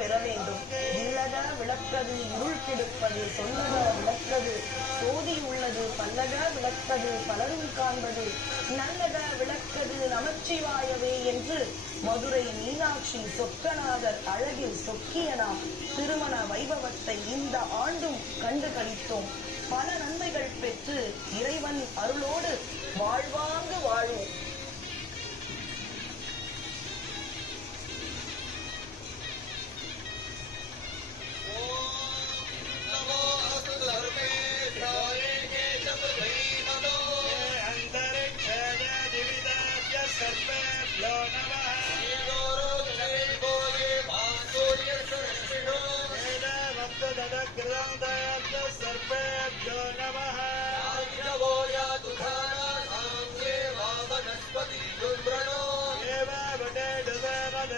பெற வேண்டும். இல்லக விளக்கது இருள் கெடுப்பது, சொல்லக விளக்கது சோதி உள்ளது, பல்லக விளக்கது பலரும் காண்பது, நல்லக விளக்கது நமச்சிவாயவே என்று மதுரை மீனாட்சி சொக்கநாதர் அழகில் சொக்கிய நாம் திருமண வைபவத்தை இந்த ஆண்டும் கண்டு களித்தோம். பல நன்மைகள் பெற்று இறைவன் அருளோடு வாழ்வாங்கு வாழும்.